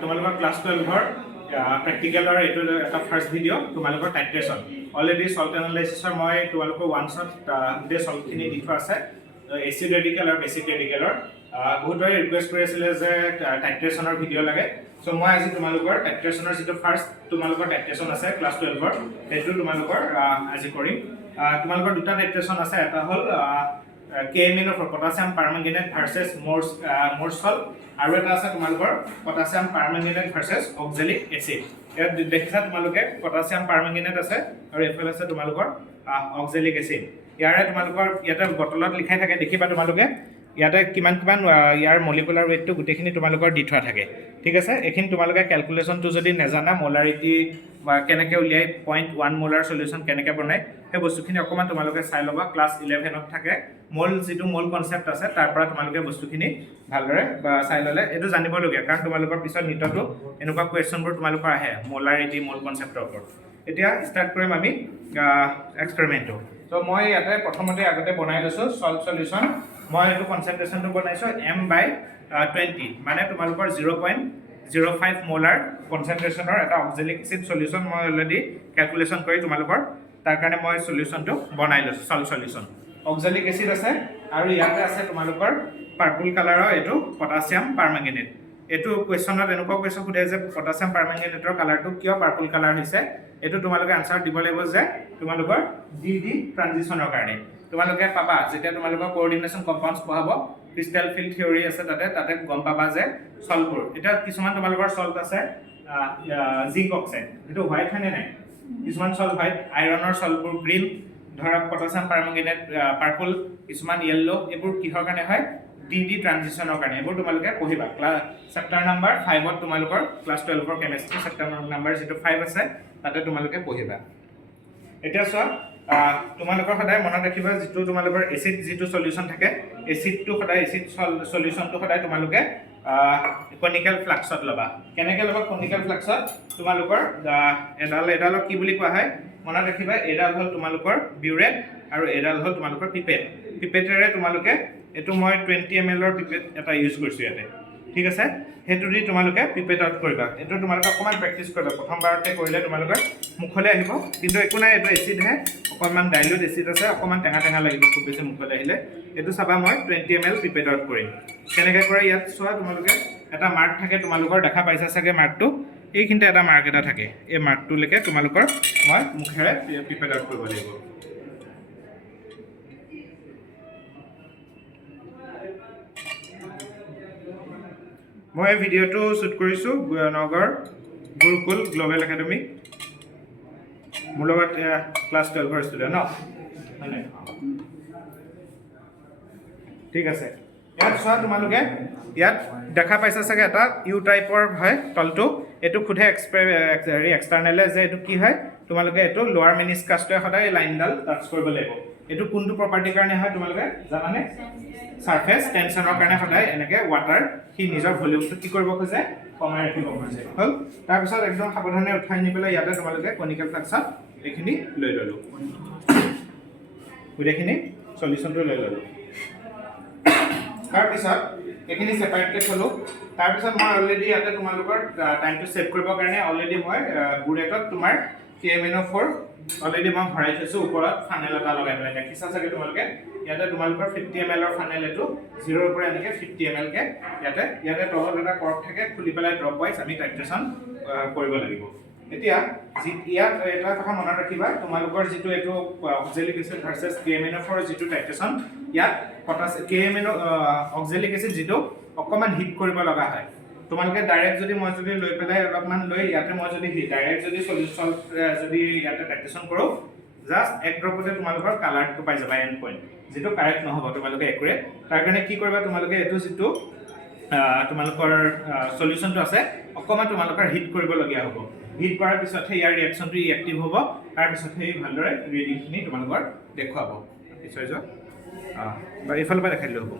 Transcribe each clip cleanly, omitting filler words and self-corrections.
তোমালোকৰ ক্লাছ 12ৰ প্ৰেক্টিকেলৰ এইটো এটা ফাৰ্ষ্ট ভিডিঅ' তোমালোকৰ টাইট্ৰেশ্যন অলৰেডি সল্ট এনালাইচিছৰ মই তোমালোকৰ ওৱানছত গোটেই সল্টখিনি দি থোৱা আছে এচিড ৰেডিকেল আৰু বেচিক ৰেডিকেলৰ বহুতৰে ৰিকুৱেষ্ট কৰি আছিলে যে টাইট্ৰেশ্যনৰ ভিডিঅ' লাগে চ' মই আজি তোমালোকৰ টাইট্ৰেশ্যনৰ যিটো ফাৰ্ষ্ট তোমালোকৰ টাইট্ৰেশ্যন আছে ক্লাছ 12ৰ সেইটো তোমালোকৰ আজি কৰিম তোমালোকৰ দুটা টাইট্ৰেশ্যন আছে এটা হ'ল KMnO4 পটাছিয়াম পাৰমেংগেনেট ভাৰ্চেছ মোৰ সল্ট আৰু এটা আছে তোমালোকৰ পটাছিয়াম পাৰমেংগেনেট ভাৰ্চেছ অক্সালিক এচিড ইয়াত দেখিছা তোমালোকে পটাছিয়াম পাৰমেংগেনেট আছে আৰু এফালে আছে তোমালোকৰ অক্সালিক এচিড ইয়াৰে তোমালোকৰ ইয়াতে বটলত লিখাই থাকে দেখিবা তোমালোকে ইয়াতে কিমান ইয়াৰ মলিকুলাৰ ৱেটটো গোটেইখিনি তোমালোকৰ দি থোৱা থাকে ঠিক আছে এইখিনি তোমালোকে ক্যালকুলেশনটো যদি নেজানা মোলাৰিটি বা কেনেকৈ উলিয়াই 0.1 মোলাৰ সলিউশন কেনেকৈ বনায় সেই বস্তুখিনি অকমান তোমালোকে চাই ল'বা ক্লাছ 11ত থাকে মোল যিটো মোল কনসেপ্ট আছে তাৰ পৰা তোমালোকে বস্তুখিনি ভালদৰে চাই ল'লে এটো জানিবলগীয়া কাৰণ তোমালোকৰ পিছত নিটটো এনেকুৱা কোৱেশ্চনবোৰ তোমালোকৰ আহে মোলাৰিটি মোল কনসেপ্টৰ ওপৰত এতিয়া ষ্টাৰ্ট কৰিম আমি এক্সপেৰিমেন্টটো তো মই ইয়াতে প্ৰথমতে আগতে বনাই লৈছো সল্ট সলিউশন মই এটো কনসেন্ট্ৰেচনটো বনাইছো m/20 মানে তোমালোকৰ 0.05 মোলাৰ কনসেন্ট্ৰেচনৰ এটা অক্সালিক এচিড সলিউশন মই অলৰেডি ক্যালকুলেশন কৰি তোমালোকৰ তাৰ কাৰণে মই সলিউশনটো বনাই লৈছো সল্ট সলিউশন অক্সালিক এচিড আছে আৰু ইয়াতে আছে তোমালোকৰ পাৰ্পল কালাৰৰ এটো পটাছিয়াম পাৰমেংগেনেট এটো কোৱেশ্চনত এনেকুৱা কোৱেশ্চন সুধে যে পটাছিয়াম পাৰমেংগেনেটৰ কালাৰটো কিয় পাৰ্পল কালাৰ হৈছে এটো তোমালোকে আনসাৰ দিব লাগিব যে তোমালোকৰ ডি ট্ৰানজিশনৰ কাৰণে তোমালোকে পাবা যেতিয়া তোমালোকৰ কোঅৰ্ডিনেশন কম্পাউণ্ডছ পঢ়াব ক্ৰিষ্টেল ফিল্ড থিওৰি আছে তাতে গম পাবা যে সল্টবোৰ এটা কিছুমান তোমালোকৰ সল্ট আছে জিংক অক্সাইড এটো হোৱাইট হয় নাই কিছুমান সল্ট হোৱাইট আইৰণৰ সল্টবোৰ গ্ৰীণ ধৰা পটাছিয়াম পাৰমেংগেনেট পাৰ্পল কিছুমান ইয়েলো এবোৰ কিহৰ কাৰণে হয় ডি ট্ৰানজিশনৰ কাৰণে এবোৰ তোমালোকে পঢ়িবা চেপ্টাৰ নাম্বাৰ 5 ত তোমালোকৰ ক্লাছ 12 ৰ কেমিষ্ট্ৰি চেপ্টাৰ নাম্বাৰ যিটো 5 আছে তাতে তোমালোকে পঢ়িবা এতিয়া চোৱা তোমালোকৰ সদায় মনত ৰাখিবা যিটো তোমালোকৰ এচিড যিটো সলিউশন থাকে এচিডটো সদায় এচিড সলিউশনটো সদায় তোমালোকে কনিক্যাল ফ্লাক্সত লবা কেনেকৈ লবা কনিক্যাল ফ্লাক্সত তোমালোকৰ এডালক কি বুলি কোৱা হয় মনত ৰাখিবা এডাল হল তোমালোকৰ বিউৰেট আৰু এডাল হল তোমালোকৰ পিপেটেৰে তোমালোকে এটো মই 20 ml ৰ পিপেট এটা ইউজ কৰিছো ইয়াতে ঠিক আছে হেতু দি তোমালোকে পিপেট আউট কৰিবা এটো তোমালোকে অকমান প্ৰেক্টিস কৰিবা প্ৰথমবাৰতে কৰিলে তোমালোকৰ মুখলে আহিব কিন্তু একো নাই এটো এচিড হে অকমান ডাইলুট এচিড আছে অকমান টেঙা লাগিব খুব বেছি মুখলে আহিলে এটো চাবা মই 20 ml পিপেট আউট কৰিম কেনেকৈ কৰে ইয়াত চোৱা তোমালোকে এটা মাৰ্ক থাকে তোমালোকৰ দেখা পাইছা চাগে মাৰ্কটো এইখিনতে এটা মাৰ্ক এটা থাকে এই মাৰ্কটো লেকে তোমালোকৰ মই মুখেৰে পিপেট আউট কৰিব লাগিব মই ভিডিওটো শুট কৰিছো নগৰ গুৰুকুল গ্লোবাল একাডেমি মোৰ লগত ক্লাছ 12 ৰ ষ্টুডেন্ট ন মানে ঠিক আছে ইয়াত চোৱা তোমালোকে ইয়াত দেখা পাইছা চাগে এটা ইউ টাইপৰ হয় তলটো এটো খুধে এক্সটাৰ্নেলে যে এটো কি হয় তোমালোকে এটো লোৱাৰ মেনিস্কাছটো সদায় লাইনডাল টাচ কৰিব লাগিব এটো কোনটো প্ৰপাৰ্টিৰ কাৰণে হয় তোমালোকে জানানে সাৰফেস টেনশনৰ কাৰণে সদায় এনেকে ওয়াটাৰ কি নিজৰ ভলিউমটো কি কৰিব খোজে কমাই ৰাখিব খোজে হল তাৰ পিছত একদম সাৱধানে উঠাই নিবলৈ ইয়াতে তোমালোকে কনিক্যাল ফ্লাক্সত এইখিনি লৈ ললো গুটেখিনি সলিউশনটো লৈ ললো তাৰ পিছত এইখিনি সেপাৰেটলি থলো তাৰ পিছত মই অলৰেডি ইয়াতে তোমালোকৰ টাইমটো সেভ কৰিবৰ কাৰণে অলৰেডি মই বুৰেটত তোমাৰ KMnO4 অলৰেডি মই ভৰাই থৈছো ওপৰত ফানেল এটা লগাই পেলাই দেখিছা চাগে তোমালোকে ইয়াতে তোমালোকৰ 50 ml ৰ ফানেল এটো 0 ৰ পৰা এনেকে 50 ml কে ইয়াতে তলত এটা কৰক থাকে খুলি পেলাই ড্ৰপ ওয়াইজ আমি টাইট্ৰেশ্যন কৰিব লাগিব এতিয়া ইয়াত এটা কথা মনত ৰাখিবা তোমালোকৰ যিটো এটো অক্সালিক এচিড ভাৰ্চেছ KMnO4 যিটো টাইট্ৰেশ্যন ইয়াত KMnO অক্সালিক এচিড যিটো অকমান হিট কৰিব লগা হয় তোমালোকে ডাইৰেক্ট যদি মই যদি লৈ পেলাই অলপমান লৈ ইয়াতে মই যদি ডাইৰেক্ট যদি সলিউশন যদি ইয়াতে টাইট্ৰেশ্যন কৰো জাস্ট এক ড্ৰপতে তোমালোকৰ কালাৰটো পাই যাবা এন্ড পইণ্ট যেটো কাৰেক্ট নহব তোমালোকে একুৰেট তাৰ কাৰণে কি কৰিবা তোমালোকে এটো যেটো তোমালোকৰ সলিউশনটো আছে অকমান তোমালোকৰ হিট কৰিব লগিয়া হ'ব হিট কৰাৰ পিছত ইয়াৰ ৰিঅ্যাকচনটো এক্টিভ হ'ব তাৰ পিছত এই ভালদৰে ৰিডিংখিনি তোমালোকৰ দেখুৱাব পিছই যোৱা বা ইফাল পৰা দেখাইলে হ'ব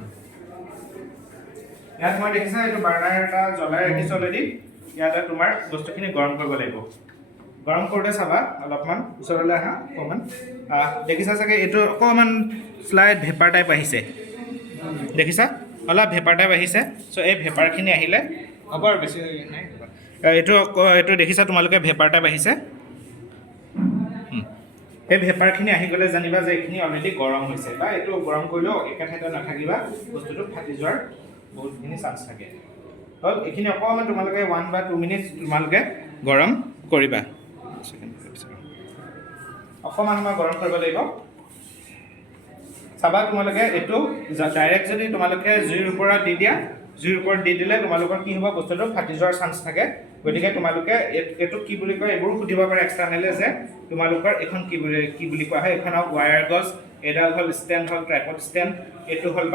ইয়াত মই দেখিছা এটো বাৰ্নাৰ এটা জ্বলাই ৰাখিছো অলৰেডি ইয়াতে তোমাৰ বস্তুখিনি গৰম কৰিব লাগিব গৰম কৰোতে চাবা অলপমান উচৰলে আহা অকমান দেখিছা চাগে এটো অকমান স্লাইড ভেপাৰ টাইপ আহিছে দেখিছা অলপ ভেপাৰ টাইপ আহিছে সো এই ভেপাৰখিনি আহিলে হ'ব আৰু বেছি নাই এইটো দেখিছা তোমালোকে ভেপাৰ টাইপ আহিছে এই ভেপাৰখিনি আহি গ'লে জানিবা যে এইখিনি অলৰেডি গৰম হৈছে বা এইটো গৰম কৰিলেও একে ঠাইতে নাথাকিবা বস্তুটো ফাটি যোৱাৰ বহুতখিনি চান্স থাকে হ'ল এইখিনি অকণমান তোমালোকে 1 বা 2 মিনিট তোমালোকে গৰম কৰিবা অকণমান সময় গৰম কৰিব লাগিব চাবা তোমালোকে এইটো ডাইৰেক্ট যদি তোমালোকে জুইৰ ওপৰত দি দিয়া জুইৰ ওপৰত দি দিলে তোমালোকৰ কি হ'ব বস্তুটো ফাটি যোৱাৰ চান্স থাকে গতিকে তোমালোকে এইটো কি বুলি কয় এইবোৰ সুধিব পাৰে এক্সটাৰ্নেলে যে তোমালোকৰ এখন কি বুলি কোৱা হয় এখন ৱায়াৰ গজ এডাল হ'ল ষ্টেণ্ড হ'ল ট্ৰাইপড ষ্টেণ্ড এইটো হ'ল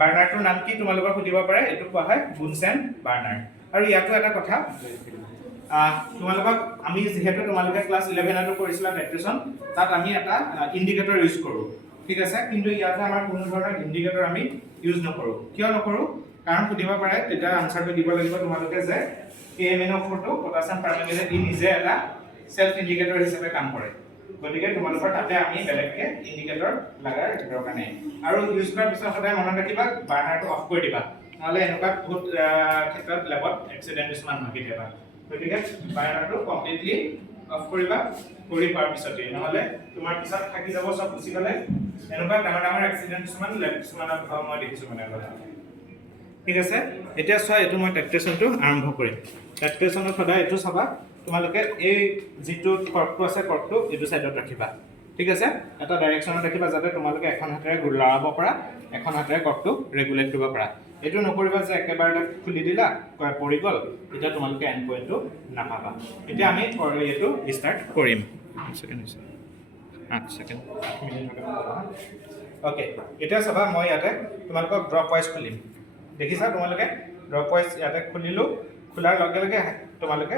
বাৰ্নাৰটোৰ নাম কি তোমালোকৰ সুধিব পাৰে এইটো কোৱা হয় বুনচেন বাৰ্নাৰ আৰু ইয়াতো এটা কথা তোমালোকক আমি যেহেতু তোমালোকে ক্লাছ 11 টো কৰিছিলা টাইট্ৰেশ্যন তাত আমি এটা ইণ্ডিকেটৰ ইউজ কৰোঁ ঠিক আছে কিন্তু ইয়াতে আমাৰ কোনো ধৰণৰ ইণ্ডিকেটৰ আমি ইউজ নকৰোঁ কিয় নকৰোঁ কাৰণ সুধিব পাৰে তেতিয়া আনসাৰটো দিব লাগিব তোমালোকে যে KMnO4 টো পটাছিয়াম পাৰমেংগনেট ই নিজে এটা সেলফ ইণ্ডিকেটৰ হিচাপে কাম কৰে গতিকে তোমালোকৰ তাতে আমি বেলেগকে ইণ্ডিকেটৰ লাগাৰ দৰকাৰ নাই আৰু ইউজ কৰাৰ পিছত সদায় মনত ৰাখিবা বাৰ্নাৰটো অফ কৰি দিবা নহলে এনেকুৱা বহুত ক্ষেত্ৰত লেবত এক্সিডেন্ট কিছুমান হৈ কেতিয়াবা গতিকে বাৰ্নাৰটো কমপ্লিটলি অফ কৰিবা কৰি পোৱাৰ পিছতে নহলে তোমাৰ পিছত থাকি যাব সব গুচি গলে এনেকুৱা ডাঙৰ এক্সিডেন্ট কিছুমান লেব কিছুমানৰ মই দেখিছো মানে ঠিক আছে এতিয়া চোৱা এইটো মই টাইট্ৰেশ্যনটো আৰম্ভ কৰিম টাইট্ৰেশ্যনত সদায় এইটো চাবা তোমালোকে এই যিটো কৰ্কটো আছে কৰ্কটো এইটো সাইডত ৰাখিবা ঠিক আছে এটা ডাইৰেকচনত ৰাখিবা যাতে তোমালোকে এখন হাতেৰে ঘূৰাব পৰা এখন হাতেৰে কৰ্কটো ৰেগুলেট কৰিব পৰা এইটো নকৰিবা যে একেবাৰে খুলি দিলা পৰি গ'ল এতিয়া তোমালোকে এন্ড পইণ্টটো নাপাবা এতিয়া আমি এইটো ষ্টাৰ্ট কৰিম 1 সেকেন্ড হৈছে 8 সেকেন্ড ওকে এতিয়া চাবা মই ইয়াতে তোমালোকক ড্ৰপ ওয়াইজ খুলিম দেখিছা তোমালোকে ড্ৰপ ওয়াইজ ইয়াতে খুলিলো খোলাৰ লগে লগে তোমালোকে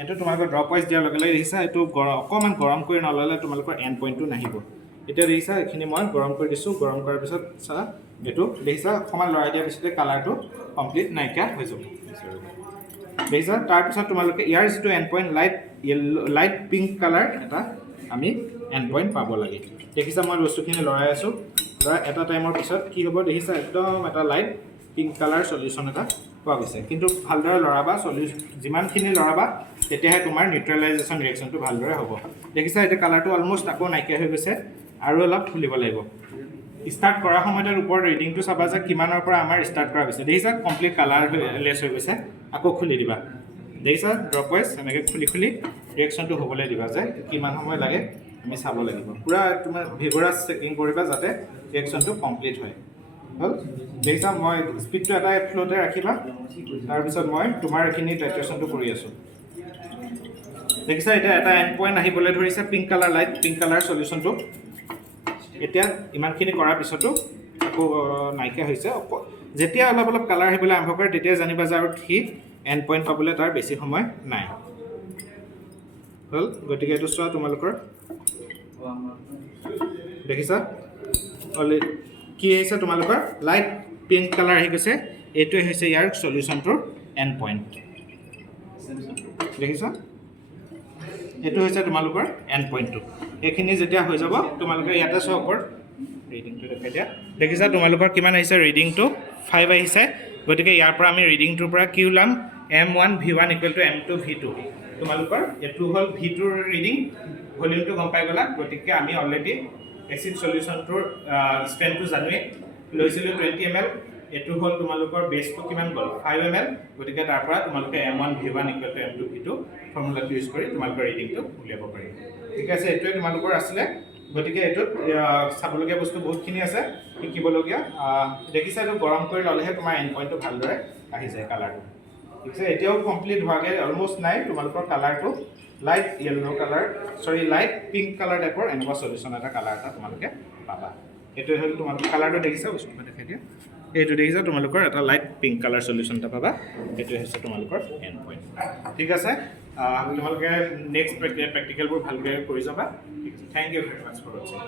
এইটো তোমালোকে ড্ৰপ ওয়াইজ দিয়াৰ লগে লগে দেখিছা এইটো অকণমান গৰম কৰি নল'লে তোমালোকৰ এণ্ড পইণ্টটো নাহিব এতিয়া দেখিছা এইখিনি মই গৰম কৰি দিছোঁ গৰম কৰাৰ পিছত চা এইটো দেখিছা অকণমান লৰাই দিয়াৰ পিছতে কালাৰটো কমপ্লিট নাইকিয়া হৈ যাব দেখিছা তাৰপিছত তোমালোকে ইয়াৰ যিটো and point light pink colour এটা আমি এণ্ড পইণ্ট পাব লাগে দেখিছা মই বস্তুখিনি লৰাই আছোঁ এটা টাইমৰ পিছত কি হ'ব দেখিছা একদম এটা লাইট পিংক কালাৰ সলিউশ্যন এটা পোৱা গৈছে কিন্তু ভালদৰে লৰাবা যিমানখিনি লৰাবা তেতিয়াহে তোমাৰ নিউট্ৰেলাইজেশ্যন ৰিয়েকশ্যনটো ভালদৰে হ'ব দেখিছা এতিয়া কালাৰটো অলমোষ্ট আকৌ নাইকিয়া হৈ গৈছে আৰু অলপ খুলিব লাগিব ষ্টাৰ্ট কৰাৰ সময়ত ওপৰত ৰিডিংটো চাবা যে কিমানৰ পৰা আমাৰ ষ্টাৰ্ট কৰা হৈছে দেখিছা কমপ্লিট কালাৰ লেছ হৈ গৈছে আকৌ খুলি দিবা দেখিছা ড্ৰপ ওয়াইজ এনেকৈ খুলি ৰিয়েকশ্যনটো হ'বলৈ দিবা যে কিমান সময় লাগে আমি চাব লাগিব পুৰা তোমাৰ ভিগৰাছ চেকিং কৰিবা যাতে ৰিয়েকশ্যনটো কমপ্লিট হয় হ'ল দেখিছা মই স্পীডটো এটা ফ্ল'তে ৰাখিবা তাৰপিছত মই তোমাৰ এইখিনি টাইট্ৰেশ্যনটো কৰি আছোঁ দেখিছা এতিয়া এটা এণ্ড পইণ্ট আহিবলৈ ধৰিছে pink colour light pink colour সলিউশ্যনটো এতিয়া ইমানখিনি কৰাৰ পিছতো আকৌ নাইকিয়া হৈছে যেতিয়া অলপ কালাৰ আহিবলৈ আৰম্ভ কৰে তেতিয়া জানিবা যে আৰু ঠিক এণ্ড পইণ্ট পাবলৈ তাৰ বেছি সময় নাই হ'ল গতিকে এইটো চোৱা তোমালোকৰ দেখিছা অলৰেডি কি আহিছে তোমালোকৰ লাইট পিংক কালাৰ আহি গৈছে এইটোৱে হৈছে ইয়াৰ সলিউশ্যনটোৰ এণ্ড পইণ্ট দেখিছা এইটো হৈছে তোমালোকৰ এণ্ড পইণ্টটো এইখিনি যেতিয়া হৈ যাব তোমালোকে ইয়াতে চোৱা ওপৰত ৰিডিংটো দেখাই দিয়া দেখিছা তোমালোকৰ কিমান আহিছে ৰিডিংটো 5 আহিছে গতিকে ইয়াৰ পৰা আমি ৰিডিংটোৰ পৰা কি ওলাম M1 V1 = M2 V2 তোমালোকৰ এইটো হ'ল V2ৰ ৰিডিং ভলিউমটো গম পাই গ'লা গতিকে আমি অলৰেডি এচিড সলিউশ্যনটোৰ ষ্ট্ৰেন্থটো জানোৱে লৈছিলোঁ 20 ml এইটো হ'ল তোমালোকৰ বেছটো কিমান গ'ল 5 ml গতিকে তাৰ পৰা তোমালোকে M1 V1 = M2 V2 ফৰ্মুলাটো use কৰি তোমালোকৰ ৰিডিংটো উলিয়াব পাৰিবা ঠিক আছে এইটোৱে তোমালোকৰ আছিলে গতিকে এইটোত চাবলগীয়া বস্তু বহুতখিনি আছে শিকিবলগীয়া দেখিছা এইটো গৰম কৰি ল'লেহে তোমাৰ এণ্ড পইণ্টটো ভালদৰে আহি যায় কালাৰটো ঠিক আছে এতিয়াও কমপ্লিট হোৱাকৈ অলমষ্ট নাই তোমালোকৰ কালাৰটো light yellow colour light pink colour টাইপৰ এনেকুৱা সলিউশ্যন এটা কালাৰ এটা তোমালোকে পাবা এইটোৱে হ'ল তোমালোকৰ কালাৰটো দেখিছা ওচৰত দেখাই দিয়া এইটো দেখিছা তোমালোকৰ এটা লাইট পিংক কালাৰ সলিউশ্যন এটা পাবা এইটোৱে হৈছে তোমালোকৰ এণ্ড পইণ্ট ঠিক আছে তোমালোকে নেক্সট প্ৰেক্টিকেলবোৰ ভালকৈ কৰি যাবা ঠিক আছে thank you very much for ৱাচিং